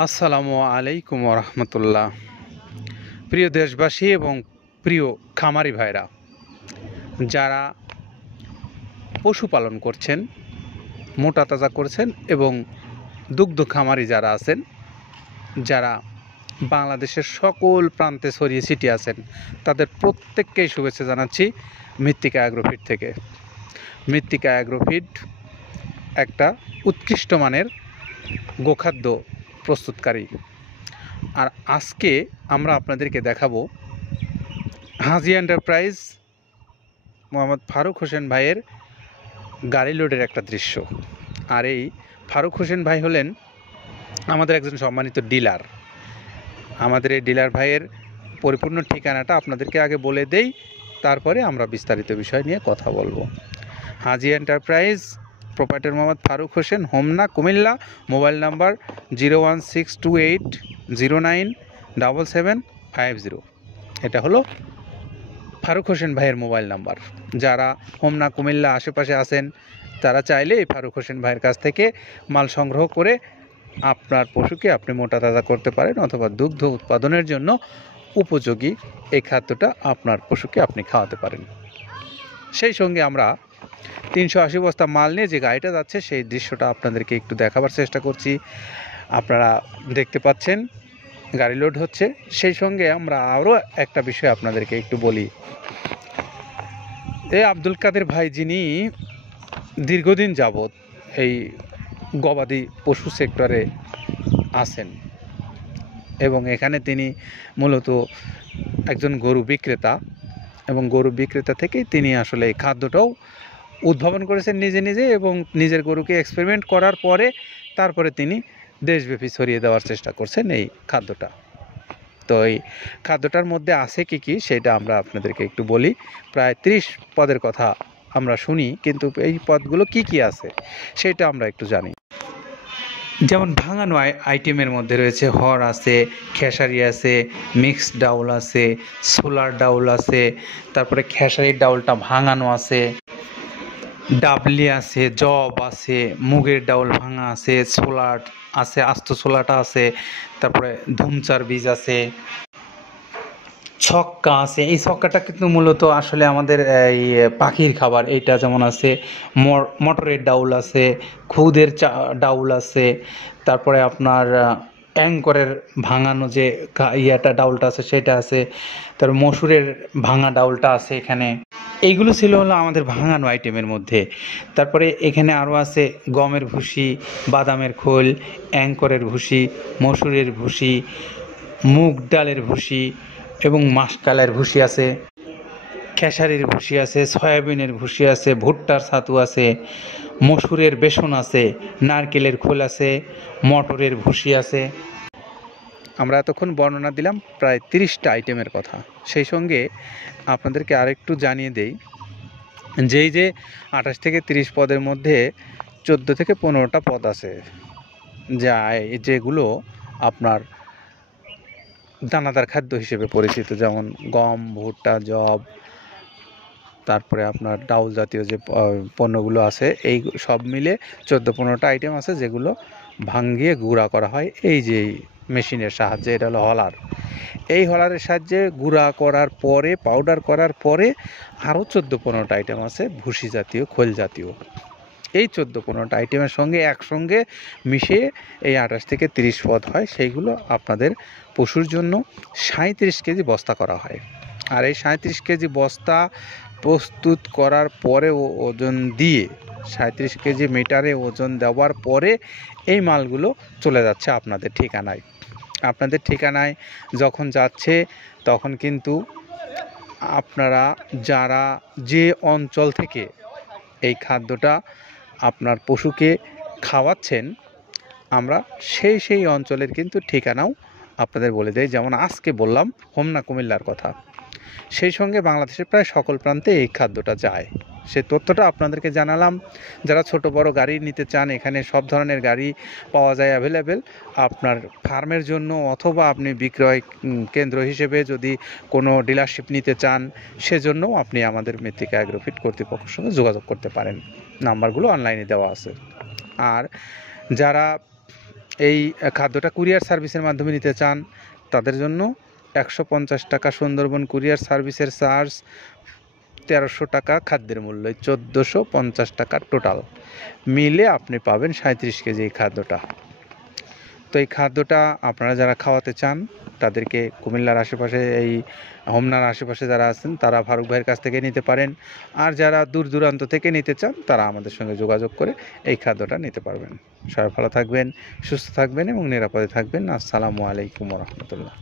আসসালামু আলাইকুম রহমতুল্লাহ। প্রিয় দেশবাসী এবং প্রিয় খামারি ভাইরা, যারা পশুপালন করছেন, মোটা তাজা করছেন এবং দুগ্ধ খামারি যারা আছেন, যারা বাংলাদেশের সকল প্রান্তে ছড়িয়ে ছিটিয়ে আছেন, তাদের প্রত্যেককেই শুভেচ্ছা জানাচ্ছি মৃত্তিকা অ্যাগ্রোফিড থেকে। মৃত্তিকা অ্যাগ্রোফিড একটা উৎকৃষ্ট মানের গোখাদ্য প্রস্তুতকারী। আর আজকে আমরা আপনাদেরকে দেখাবো হাজি এন্টারপ্রাইজ মোহাম্মদ ফারুক হোসেন ভাইয়ের গাড়ি লোডের একটা দৃশ্য। আর এই ফারুক হোসেন ভাই হলেন আমাদের একজন সম্মানিত ডিলার। আমাদের এই ডিলার ভাইয়ের পরিপূর্ণ ঠিকানাটা আপনাদেরকে আগে বলে দেই, তারপরে আমরা বিস্তারিত বিষয় নিয়ে কথা বলবো। Haji enterprise, proprietor Mohammad Faruk Hossain, Homna, Comilla. Mobile number 01628097750। এটা হলো ফারুক হোসেন ভাইয়ের মোবাইল নাম্বার। যারা হোমনা, কুমিল্লা আশেপাশে আছেন, তারা চাইলে এই ফারুক হোসেন ভাইয়ের কাছ থেকে মাল সংগ্রহ করে আপনার পশুকে আপনি মোটা তাজা করতে পারেন, অথবা দুগ্ধ উৎপাদনের জন্য উপযোগী এই খাদ্যটা আপনার পশুকে আপনি খাওয়াতে পারেন। সেই সঙ্গে আমরা 380 বস্তা মাল নিয়ে যে গাড়িটা যাচ্ছে সেই দৃশ্যটা আপনাদেরকে একটু দেখাবার চেষ্টা করছি। আপনারা দেখতে পাচ্ছেন গাড়ি লোড হচ্ছে। সেই সঙ্গে আমরা আরও একটা বিষয় আপনাদেরকে একটু বলি। এই আব্দুল কাদের ভাই, যিনি দীর্ঘদিন যাবৎ এই গবাদি পশু সেক্টরে আছেন এবং এখানে তিনি মূলত একজন গরু বিক্রেতা, এবং গরু বিক্রেতা থেকেই তিনি আসলে এই খাদ্যটাও উদ্ভাবন করেছেন নিজে নিজে, এবং নিজের গরুকে এক্সপেরিমেন্ট করার পরে তারপরে তিনি দেশব্যাপী ছড়িয়ে দেওয়ার চেষ্টা করছেন এই খাদ্যটা। তো এই খাদ্যটার মধ্যে আছে কি কি সেটা আমরা আপনাদেরকে একটু বলি। প্রায় 30 পদের কথা আমরা শুনি, কিন্তু এই পদগুলো কি কি আছে সেটা আমরা একটু জানি। যেমন ভাঙানো আইটেমের মধ্যে রয়েছে হর আছে, খেসারি আছে, মিক্সড ডাউল আছে, সোলার ডাউল আছে, তারপরে খেসারির ডাউলটা ভাঙানো আছে, ডাবলি আছে, জব আছে, মুগের ডাউল ভাঙা আছে, ছোলার আছে, আস্ত ছোলাটা আছে, তারপরে ধুমচার বীজ আছে, ছক্কা আছে। এই ছক্কাটা কিন্তু মূলত আসলে আমাদের এই পাখির খাবার। এইটা যেমন আছে, মটরের ডাউল আছে, খুদের ডাউল আছে, তারপরে আপনার অ্যাঙ্করের ভাঙানো যে ইয়াটা ডাউলটা আছে সেটা আছে, তারপর মসুরের ভাঙা ডাউলটা আছে এখানে। এইগুলো ছিল হলো আমাদের ভাঙানো আইটেমের মধ্যে। তারপরে এখানে আরও আছে গমের ভুসি, বাদামের খোল, অ্যাঙ্করের ভুসি, মসুরের ভুসি, মুগ ডালের ভুসি এবং মাসকালের ভুসি আছে, খেসারির ভুসি আছে, সয়াবিনের ভুসি আছে, ভুট্টার ছাতু আছে, মসুরের বেসন আছে, নারকেলের খোল আছে, মটরের ভুসি আছে। আমরা এতক্ষণ বর্ণনা দিলাম প্রায় 30টা আইটেমের কথা। সেই সঙ্গে আপনাদেরকে আরেকটু জানিয়ে দেই, যেই যে 28 থেকে 30 পদের মধ্যে 14 থেকে 15টা পদ আছে, যেগুলো আপনার দানাদার খাদ্য হিসেবে পরিচিত, যেমন গম, ভুট্টা, জব, তারপরে আপনার ডাউল জাতীয় যে পণ্যগুলো আছে, এই সব মিলে 14-15টা আইটেম আছে, যেগুলো ভাঙিয়ে গুঁড়া করা হয় এই যে মেশিনের সাহায্যে। এটা হলো হলার। এই হলারের সাহায্যে গুঁড়া করার পরে, পাউডার করার পরে আরও 14-15টা আইটেম আছে ভুসি জাতীয়, খোল জাতীয়। এই 14-15টা আইটেমের সঙ্গে একসঙ্গে মিশিয়ে এই 28 থেকে 30 পদ হয়। সেইগুলো আপনাদের পশুর জন্য 37 কেজি বস্তা করা হয়। আর এই 37 কেজি বস্তা প্রস্তুত করার পরে ওজন দিয়ে 37 কেজি মিটারে ওজন দেওয়ার পরে এই মালগুলো চলে যাচ্ছে আপনাদের ঠিকানায়। আপনাদের ঠিকানায় যখন যাচ্ছে, তখন কিন্তু আপনারা যারা যে অঞ্চল থেকে এই খাদ্যটা আপনার পশুকে খাওয়াচ্ছেন, আমরা সেই অঞ্চলের কিন্তু ঠিকানাও আপনাদের বলে দেই। যেমন আজকে বললাম হোমনা, কুমিল্লার কথা। সেই সঙ্গে বাংলাদেশের প্রায় সকল প্রান্তে এই খাদ্যটা যায়, সেই তথ্যটা আপনাদেরকে জানালাম। যারা ছোট বড় গাড়ি নিতে চান, এখানে সব ধরনের গাড়ি পাওয়া যায় অ্যাভেলেবেল আপনার ফার্মের জন্য, অথবা আপনি বিক্রয় কেন্দ্র হিসেবে যদি কোনো ডিলারশিপ নিতে চান, সেজন্যও আপনি আমাদের মৃত্তিকা অ্যাগ্রোফিড কর্তৃপক্ষের সঙ্গে যোগাযোগ করতে পারেন। নাম্বারগুলো অনলাইনে দেওয়া আছে। আর যারা এই খাদ্যটা কুরিয়ার সার্ভিসের মাধ্যমে নিতে চান তাদের জন্য 150 টাকা সুন্দরবন কুরিয়ার সার্ভিসের চার্জ, 1300 টাকা খাদ্যের মূল্য, 1450 টাকা টোটাল মিলে আপনি পাবেন 37 কেজি এই খাদ্যটা। তো এই খাদ্যটা আপনারা যারা খাওয়াতে চান তাদেরকে কুমিল্লার আশেপাশে এই হোমনার আশেপাশে যারা আছেন তারা ফারুক ভাইয়ের কাছ থেকে নিতে পারেন, আর যারা দূর দূরান্ত থেকে নিতে চান তারা আমাদের সঙ্গে যোগাযোগ করে এই খাদ্যটা নিতে পারবেন। সবাই ভালো থাকবেন, সুস্থ থাকবেন এবং নিরাপদে থাকবেন। আসসালামু আলাইকুম রহমতুল্লাহ।